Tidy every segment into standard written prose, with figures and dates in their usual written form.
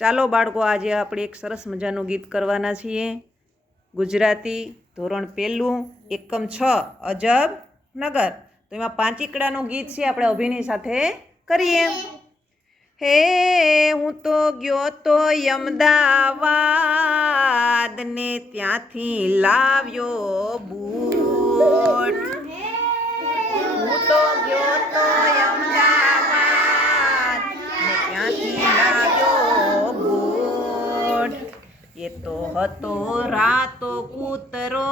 ચાલો બાળકો, આજે આપણે એક સરસ મજાનું ગીત કરવાના છીએ. ગુજરાતી ધોરણ 1 એકમ 6 અજબ નગર. તો એમાં પાંચીકડાનું ગીત છે, આપણે અભિનય સાથે કરીએ. હે હું તો ગયો તો અમદાવાદ ને ત્યાંથી લાવ્યો બૂટ. હું તો ગયો તો અમદાવાદ ને ત્યાંથી લાવ્યો બૂટ. એ તો હતો રાતો કૂતરો,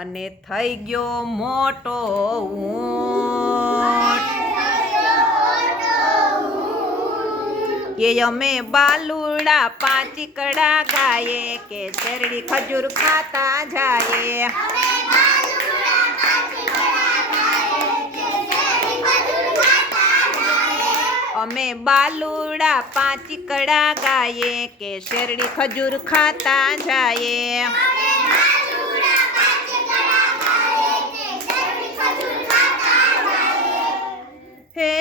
અને થઈ ગયો મોટો ઊંટ. કે અમે બાલુડા પાંચીકડા ગાયે, કે શેરડી ખજૂર ખાતા જાયે. અમે બાલુડા પાંચીકડા ગાયે, કે શેરડી ખજૂર ખાતા જાયે. હે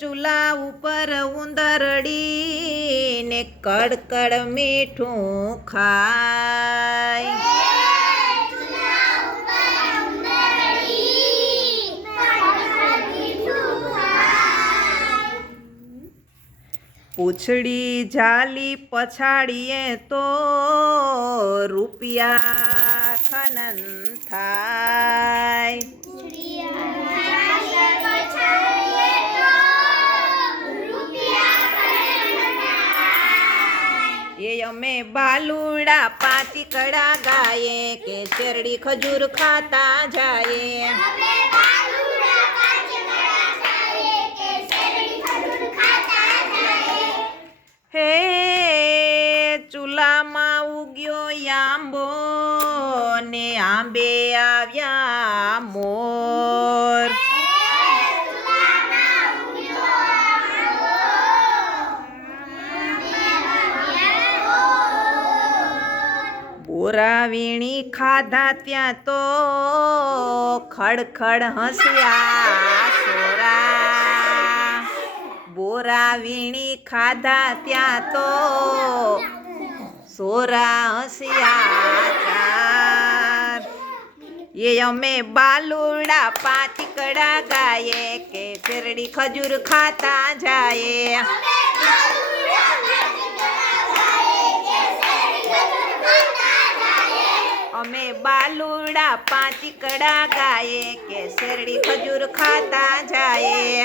ચૂલા ઉપર ઉંદરડી ને કડકડ મીઠું ખાય. પૂંછડી જાલી પછાડીએ તો રૂપિયા ખનન થાય. એ અમે બાલુડા પાંચીકડા ગાયે, કે શેરડી ખજૂર ખાતા જાયે. હે ચૂલામાં ઉગ્યો આંબો ને આંબે આવ્યા મોર. બોરા વીણી ખાધા ત્યાં તો ખડખડ હસ્યા સોરા. બોરા વીણી ખાધા ત્યાં તો સોરા હસ્યા ચાર. એ અમે બાલુડા પાંચીકડા ગાયે, કે શેરડી ખજૂર ખાતા જાયે. અમે બાલુડા પાંચીકડા ગાયે, કે શેરડી ખજૂર ખાતા જાયે.